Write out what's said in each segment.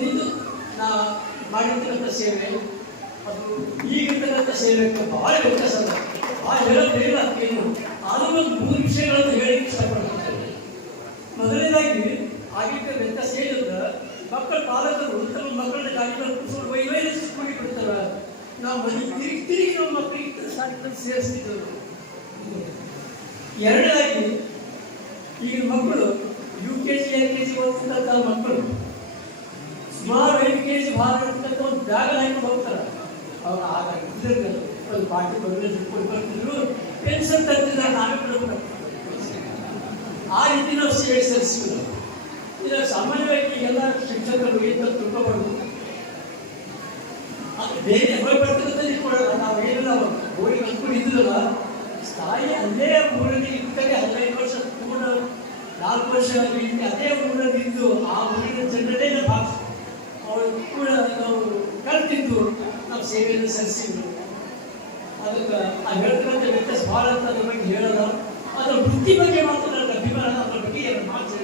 ಹಿಂದಿದ್ದು ನಾ ಮಾಡಿರ್ತಕ್ಕಂಥ ಸೇವೆ. ಅದು ಈಗಿರ್ತಕ್ಕಂಥ ಸೇವೆಗೆ ಬಹಳ ವ್ಯತ್ಯಾಸ ಆ ಹೇಳೋದೇನು ಅದಕ್ಕೇನು ಆದರೂ ಒಂದು ಮೂರು ವಿಷಯಗಳನ್ನು ಹೇಳಲಿಕ್ಕೆ ಇಷ್ಟಪಡ್ತಾರೆ ಮೊದಲನೇದಾಗಿ ಆಗಿದ್ದ ವ್ಯತ್ಯಾಸ ಏನಂದ್ರೆ, ಮಕ್ಕಳ ಪಾಲಕರು, ತಮ್ಮ ಮಕ್ಕಳನ್ನ ಗಾಡಿಗಳು ಕೂತ್ಕೊಂಡು ವೈ ವೈ ಬಿಡ್ತಾರೆ? ನಾವು ಮನೆ ತಿರುಗಿ ತಿರುಗಿ ನಮ್ಮ ಮಕ್ಕಳಿಗೆ ಸಾಲಿನಲ್ಲಿ ಸೇರಿಸ್ತಿದ್ದೆವು ಎರಡನೇದಾಗಿ, ಈಗಿನ ಮಕ್ಕಳು U K G L K G ಓದ್ತಕ್ಕಂಥ ಮಕ್ಕಳು ಸುಮಾರು ಎಂಟು ಕೆ ಜಿ ಭಾರ ಇರ್ತಕ್ಕಂಥ ಒಂದು ಬ್ಯಾಗ್ ಹಾಕಿ ಹೋಗ್ತಾರೆ. ಅವ್ರು ಆಗ ಇದ್ದಿದ್ರು ಒಂದು ಪಾರ್ಟಿ ಬರಲಿ ಇಟ್ಕೊಂಡು ಬರ್ತಿದ್ರು ಪೆನ್ಷನ್ ತರ್ತಿದ್ದಾರೆ ನಾವೇ ಬಿಡಬೇಕು ಆ ರೀತಿ ನಾವು ಸೇವೆ ಸಲ್ಲಿಸಿದ್ರು. ಇದು ಸಾಮಾನ್ಯವಾಗಿ ಎಲ್ಲ ಶಿಕ್ಷಕರು ಏನು ತುಂಬಬಾರ್ದು ಅದು ಬೇರೆ ಹೋಗ್ಬರ್ತಕ್ಕಂಥದ್ದು ಇಟ್ಕೊಳ್ಳಲ್ಲ ನಾವು ಏನಿಲ್ಲ ಹೋಗಿ ಅನ್ಕೊಂಡು ಇದ್ದಿದ್ದಲ್ಲ. ತಾಯಿ ಅಲ್ಲೇ ಊರಲ್ಲಿ ಇದ್ದರೆ ಹದಿನೈದು ವರ್ಷ ಪೂರ್ಣ ನಾಲ್ಕು ವರ್ಷ ಅದೇ ಊರಲ್ಲಿ ಇದ್ದು ಆ ಊರಿನ ಜನರೇ ನಾವು ಕಲ್ತಿದ್ದು ನಾವು ಸೇವೆಯನ್ನು ಸಲ್ಲಿಸಿದ್ರು ಅದಕ್ಕೆ ಆ ಹೇಳ್ತಕ್ಕಂಥ ವ್ಯತ್ಯಾಸ ಭಾಳ ಅಂತ ಅದ್ರ ಬಗ್ಗೆ ಹೇಳಲ್ಲ ಅದರ ವೃತ್ತಿ ಬಗ್ಗೆ ಮಾತ್ರ ನನ್ನ ಅಭಿಮಾನ, ಅದರ ಬಗ್ಗೆ ಏನು ಮಾತು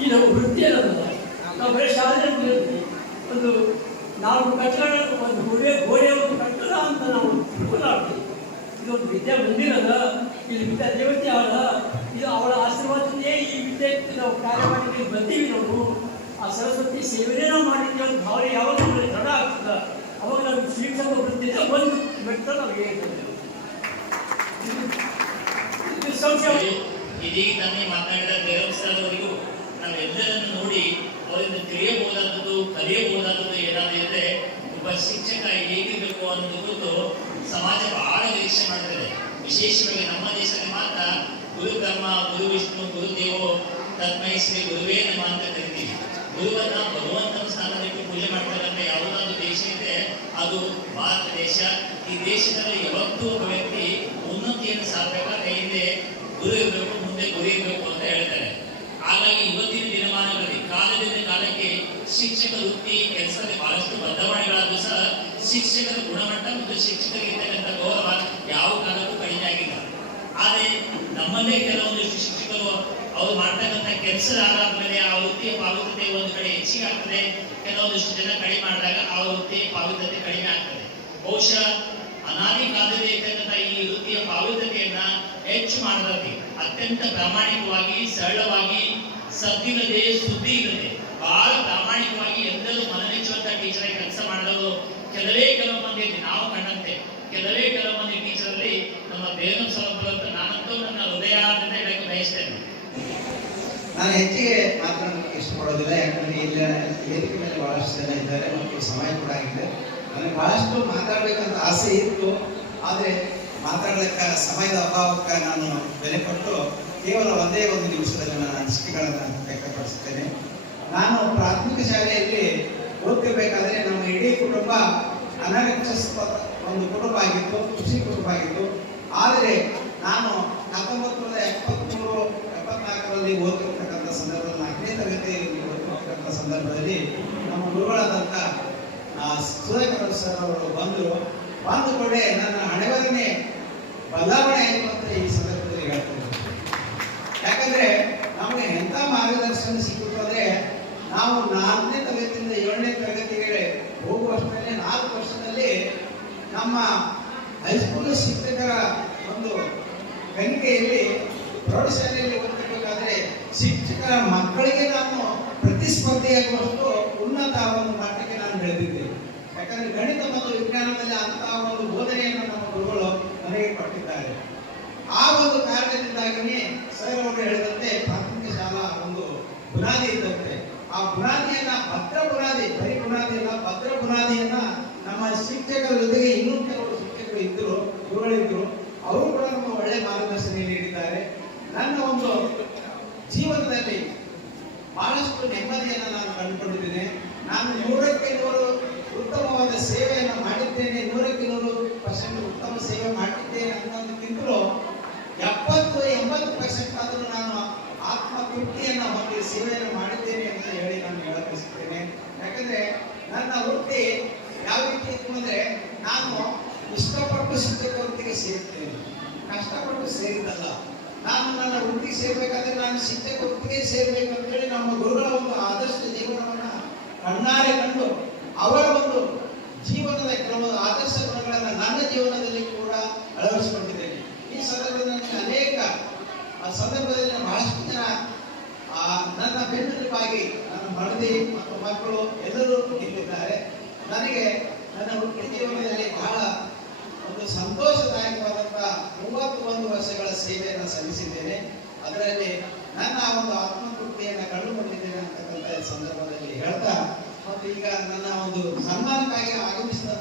ಈ ನಮ್ಮ ವೃತ್ತಿ ಅನ್ನೋದಲ್ಲ, ನಾವು ಬರೀ ಶಾಲೆ ಒಂದು ನಾಲ್ಕು ಕಟ್ಟಡ ಒಂದು ಗೋಡೆ ಗೋಡೆ ಒಂದು ಕಟ್ಟಡ ಅಂತ ನಾವು ತಿಳ್ಕೊಳ್ಳಾಡ್ತೀವಿ ಇದೊಂದು ವಿದ್ಯಾ ಮಂದಿರದ ಇಲ್ಲಿ ವಿದ್ಯಾ ದೇವತೆ ಅವಳ ಇದು ಅವಳ ಆಶೀರ್ವಾದದಿಂದ ಈ ವಿದ್ಯೆ ನಾವು ಕಾರ್ಯ ಮಾಡಿ ಬಂದೀವಿ ನಾವು ಆ ಸರಸ್ವತಿ ಸೇವೆನೇ ನಾವು ಮಾಡಿದ್ದೀವಿ ಒಂದು ಭಾವನೆ ಯಾವಾಗ ನಮಗೆ ದೃಢ ಆಗ್ತದ. ಅವಾಗ ನಮ್ಗೆ ಶಿಕ್ಷಕ ವೃತ್ತಿಯಿಂದ ಒಂದು ಮೆಟ್ಟ ನಾವು ಹೇಳ್ತೇವೆ ಇದೀಗ ತಾನೇ ಮಾತನಾಡಿದ ನಾವು ನಾವೆಲ್ಲರನ್ನು ನೋಡಿ ಅವರಿಂದ ತಿಳಿಯಬಹುದಾದದ್ದು, ಕಲಿಯಬಹುದಾದದ್ದು ಏನಾದ್ರು ಇದ್ರೆ ಒಬ್ಬ ಶಿಕ್ಷಕ ಹೇಗಿರಬೇಕು ಅನ್ನೋದು ಕುರಿತು ಸಮಾಜ ಬಹಳ ನಿರೀಕ್ಷೆ ಮಾಡ್ತಾರೆ ವಿಶೇಷವಾಗಿ ನಮ್ಮ ದೇಶದಲ್ಲಿ ಮಾತ್ರ ಬ್ರಹ್ಮ ಗುರು ವಿಷ್ಣು, ಗುರುದೇವೋ ಶ್ರೀ ಗುರುವೇ ನಮ ಅಂತ ಕರಿತೀವಿ. ಗುರುವನ್ನ ಭಗವಂತನ ಸ್ಥಾನದಲ್ಲಿ ಪೂಜೆ ಮಾಡ್ತಕ್ಕಂಥ ಯಾವುದಾದ್ರು ದೇಶ ಇದೆ, ಅದು ಭಾರತ ದೇಶ. ಈ ದೇಶದಲ್ಲಿ ಯಾವತ್ತೂ ಒಬ್ಬ ವ್ಯಕ್ತಿ ಉನ್ನತಿಯನ್ನು ಸಾಧಬೇಕಾದ್ರೆ ಹಿಂದೆ ಗುರು ಇರಬೇಕು, ಮುಂದೆ ಗುರಿ ಇರಬೇಕು ಅಂತ ಹೇಳ್ತಾರೆ. ಹಾಗಾಗಿ ಇವತ್ತಿನ ದಿನಮಾನಗಳಲ್ಲಿ ಕಾಲದಿಂದ ಕಾಲಕ್ಕೆ ಶಿಕ್ಷಕ ವೃತ್ತಿ ಕೆಲಸದಲ್ಲಿ ಬಹಳಷ್ಟು ಬದಲಾವಣೆಗಳಾದ್ರೂ ಸಹ ಶಿಕ್ಷಕರ ಗುಣಮಟ್ಟ ಮತ್ತು ಶಿಕ್ಷಕರಿಗೆ ಇರ್ತಕ್ಕಂಥ ಗೌರವ ಯಾವ ಕಾಲಕ್ಕೂ ಕಡಿಮೆ ಆಗಿಲ್ಲ. ಆದರೆ ನಮ್ಮಲ್ಲೇ ಕೆಲವೊಂದಿಷ್ಟು ಶಿಕ್ಷಕರು ಅವ್ರು ಮಾಡ್ತಕ್ಕಂಥ ಕೆಲಸ ಆಧಾರದ ಮೇಲೆ ಆ ವೃತ್ತಿಯ ಪಾವಿತ್ರತೆ ಒಂದು ಕಡೆ ಹೆಚ್ಚಿಗೆ ಆಗ್ತದೆ. ಕೆಲವೊಂದಿಷ್ಟು ಜನ ಕಡಿಮೆ ಮಾಡಿದಾಗ ಆ ವೃತ್ತಿಯ ಪಾವಿತ್ರತೆ ಕಡಿಮೆ ಆಗ್ತದೆ. ಬಹುಶಃ ಅನಾದಿ ಕಾಲದಲ್ಲಿ ಇರ್ತಕ್ಕಂಥ ಈ ವೃತ್ತಿಯ ಪಾವಿತ್ರತೆಯನ್ನ ಹೆಚ್ಚು ಮಾಡದಲ್ಲಿ ಅತ್ಯಂತ ಪ್ರಾಮಾಣಿಕವಾಗಿ, ಸರಳವಾಗಿ ಸದ್ದಿಲ್ಲದೆ ಸುದ್ದಿ ಇಲ್ಲದೆ, ಬಹಳ ಪ್ರಾಮಾಣಿಕವಾಗಿ ಎಲ್ಲರೂ ಮನನೆಚ್ಚುವಂತ ಟೀಚರ್ ಕೆಲಸ ಮಾಡಲು ಕೆಲವೇ ಕೆಲವು ಮಂದಿ, ನಾವು ಕಂಡಂತೆ, ಕೆಲವೇ ಕೆಲವು ಮಂದಿ ಟೀಚರ್ ಅಲ್ಲಿ ನಮ್ಮ ದೇವನ ಸಲಭ ಅಂತ ನಾನಂತೂ ನನ್ನ ಹೃದಯದಿಂದ ಹೇಳಕ್ಕೆ ಬಯಸ್ತೇನೆ ನಾನು ಹೆಚ್ಚಿಗೆ ಮಾತನಾಡಲಿಕ್ಕೆ ಇಷ್ಟಪಡೋದಿಲ್ಲ, ಯಾಕಂದ್ರೆ ಇಲ್ಲ ವೇದಿಕೆ ಮೇಲೆ ಬಹಳಷ್ಟು ಜನ ಇದ್ದಾರೆ, ಮತ್ತು ಸಮಯ ಕೂಡ ಆಗಿದೆ. ನನಗೆ ಬಹಳಷ್ಟು ಮಾತಾಡಬೇಕಂತ ಆಸೆ ಇತ್ತು, ಆದರೆ ಮಾತಾಡಲಿಕ್ಕೆ ಸಮಯದ ಅಭಾವಕ್ಕೆ ನಾನು ಬೆಲೆ ಕೊಟ್ಟು ಕೇವಲ ಒಂದೇ ಒಂದು ನಿಮಿಷದಲ್ಲಿ ನನ್ನ ಅನಿಸಿಕೆಗಳನ್ನು ವ್ಯಕ್ತಪಡಿಸುತ್ತೇನೆ. ನಾನು ಪ್ರಾಥಮಿಕ ಶಾಲೆಯಲ್ಲಿ ಓದ್ತಿರ್ಬೇಕಾದ್ರೆ ನಮ್ಮ ಇಡೀ ಕುಟುಂಬ ಅನಕ್ಷಸ್ಪ ಒಂದು ಕುಟುಂಬ ಆಗಿತ್ತು, ಕೃಷಿ ಕುಟುಂಬ ಆಗಿತ್ತು. ಆದರೆ ನಾನು ಹತ್ತೊಂಬತ್ತು ನೂರ ಎಪ್ಪತ್ಮೂರು ಎಪ್ಪತ್ನಾಲ್ಕರಲ್ಲಿ ಓದ್ತಿರ್ತಕ್ಕಂಥ ಸಂದರ್ಭದಲ್ಲಿ ನಾಲ್ಕನೇ ತರಗತಿಯಲ್ಲಿ ಓದ್ತಿರ್ತಕ್ಕಂಥ ಸಂದರ್ಭದಲ್ಲಿ ನಮ್ಮ ಗುರುಗಳಾದಂಥ ಸುಧಾಕರ್ ಸರ್ ಅವರು ಬಂದರು ಬಂದ ಕೂಡ, ನನ್ನ ಹಣೆವರಿನೇ ಬದಲಾವಣೆ ಆಯಿತು ಅಂತ ಈ ಸಂದರ್ಭದಲ್ಲಿ ಹೇಳ್ತೀನಿ ಯಾಕಂದ್ರೆ ನಮಗೆ ಎಂಥ ಮಾರ್ಗದರ್ಶನ ಸಿಕ್ಕಿತು ಅಂದರೆ ನಾವು ನಾಲ್ಕನೇ ತರಗತಿಯಿಂದ ಏಳನೇ ತರಗತಿಗೆ ಹೋಗುವಷ್ಟರಲ್ಲಿ ನಾಲ್ಕು ವರ್ಷದಲ್ಲಿ ನಮ್ಮ ಹೈಸ್ಕೂಲ್ ಶಿಕ್ಷಕರ ಒಂದು ಕಲಿಕೆಯಲ್ಲಿ ಪ್ರೌಢಶಾಲೆಯಲ್ಲಿ ಓದ್ತಿರ್ಬೇಕಾದ್ರೆ ಶಿಕ್ಷಕರ ಮಕ್ಕಳಿಗೆ ನಾನು ಪ್ರತಿಸ್ಪರ್ಧಿಯಾಗುವಷ್ಟು ಉನ್ನತ ಒಂದು ಮಟ್ಟಕ್ಕೆ ನಾನು ಬೆಳೆದಿದ್ದೆ ಯಾಕಂದ್ರೆ ಗಣಿತ ಮತ್ತು ವಿಜ್ಞಾನದಲ್ಲಿ ಅಂತಹ ಒಂದು ಬೋಧನೆಯನ್ನು ನಮ್ಮ ಗುರುಗಳು ನನಗೆ ಕೊಟ್ಟಿದ್ದಾರೆ. ಆ ಒಂದು ಕಾರಣದಿಂದಾಗಿಯೇ ಸರ್ ಅವರು ಹೇಳಿದಂತೆ ಪ್ರಾಥಮಿಕ ಶಾಲಾ ಒಂದು ಬುನಾದಿ ಇದ್ದಂತೆ. ಆ ಬುನಾದಿಯನ್ನ ಭದ್ರ ಬುನಾದಿ, ಬರೀ ಬುನಾದಿ ಅಲ್ಲ, ಭದ್ರ ಬುನಾದಿಯನ್ನ ನಮ್ಮ ಶಿಕ್ಷಕರ ಜೊತೆಗೆ ಇನ್ನೂ ಕೆಲವರು ಶಿಕ್ಷಕರು ಇದ್ದರು ಗುರುಗಳಿದ್ರು ಅವರು ಕೂಡ ನಮ್ಮ ಒಳ್ಳೆ ಮಾರ್ಗದರ್ಶನ ನೀಡಿದ್ದಾರೆ ನನ್ನ ಒಂದು ಜೀವನದಲ್ಲಿ ಬಹಳಷ್ಟು ನೆಮ್ಮದಿಯನ್ನು ನಾನು ಕಂಡುಕೊಂಡಿದ್ದೇನೆ. ನಾನು ನೂರಕ್ಕೆ ನೂರು ಉತ್ತಮವಾದ ಸೇವೆಯನ್ನು ಮಾಡಿದ್ದೇನೆ. ನೂರಕ್ಕೆ ನೂರು ಪರ್ಸೆಂಟ್ ಉತ್ತಮ ಸೇವೆ ಮಾಡಿದ್ದೇನೆ ಅನ್ನೋದಕ್ಕಿಂತಲೂ ಎಪ್ಪತ್ತು ಎಂಬತ್ತು ಪರ್ಸೆಂಟ್ ಆದರೂ ನಾನು ಆತ್ಮ ತೃಪ್ತಿಯನ್ನು ಹೊಂದಿ ಸೇವೆಯನ್ನು ಮಾಡಿದ್ದೇನೆ ಅಂತ ಹೇಳಿ ನಾನು ಹೇಳಬಯಸುತ್ತೇನೆ ಯಾಕಂದ್ರೆ ನನ್ನ ವೃತ್ತಿ ಯಾವ ರೀತಿ ಇತ್ತು ಅಂದ್ರೆ ನಾನು ಇಷ್ಟಪಟ್ಟು ಶಿಕ್ಷಕ ವೃತ್ತಿಗೆ ಸೇರ್ತೇನೆ ಕಷ್ಟಪಟ್ಟು ಸೇರಿದಲ್ಲ ನಾನು ಸೇರ್ಬೇಕಾದ್ರೆ ನಾನು ಸಿದ್ಧ ವೃತ್ತಿಗೆ ಸೇರ್ಬೇಕು ಅಂತೇಳಿ ನಮ್ಮ ಗುರುಗಳ ಒಂದು ಆದರ್ಶ ಜೀವನವನ್ನ ಕಣ್ಣಾರೆ ಕಂಡು ಅವರ ಒಂದು ಜೀವನದ ಕೆಲವೊಂದು ಆದರ್ಶ ಗುಣಗಳನ್ನು ನನ್ನ ಜೀವನದಲ್ಲಿ ಕೂಡ ಅಳವಡಿಸಿಕೊಂಡಿದ್ದೇನೆ. ಈ ಸಂದರ್ಭದಲ್ಲಿ ಅನೇಕ, ಆ ಸಂದರ್ಭದಲ್ಲಿ ಬಹಳಷ್ಟು ಜನ ನನ್ನ ಬೆನ್ನೆಲುಬಾಗಿ ನನ್ನ ಮಡದಿ ಮತ್ತು ಮಕ್ಕಳು ಎಲ್ಲರೂ ನಿಂತಿದ್ದಾರೆ ನನಗೆ ನನ್ನ ವೃತ್ತಿ ಜೀವನದಲ್ಲಿ ಬಹಳ ಒಂದು ಸಂತೋಷದಾಯಕವಾದಂತಹ ಮೂವತ್ತೊಂದು ವರ್ಷಗಳ ಸೇವೆಯನ್ನು ಸಲ್ಲಿಸಿದ್ದೇನೆ. ಅದರಲ್ಲಿ ನನ್ನ ಒಂದು ಆತ್ಮತೃಪ್ತಿಯನ್ನು ಕಂಡುಕೊಂಡಿದ್ದೇನೆ ಅಂತಕ್ಕಂಥ ಸಂದರ್ಭದಲ್ಲಿ ಹೇಳ್ತಾ ಮತ್ತು ಈಗ ನನ್ನ ಒಂದು ಸನ್ಮಾನಕ್ಕಾಗಿ ಆಗಮಿಸಿದಂತ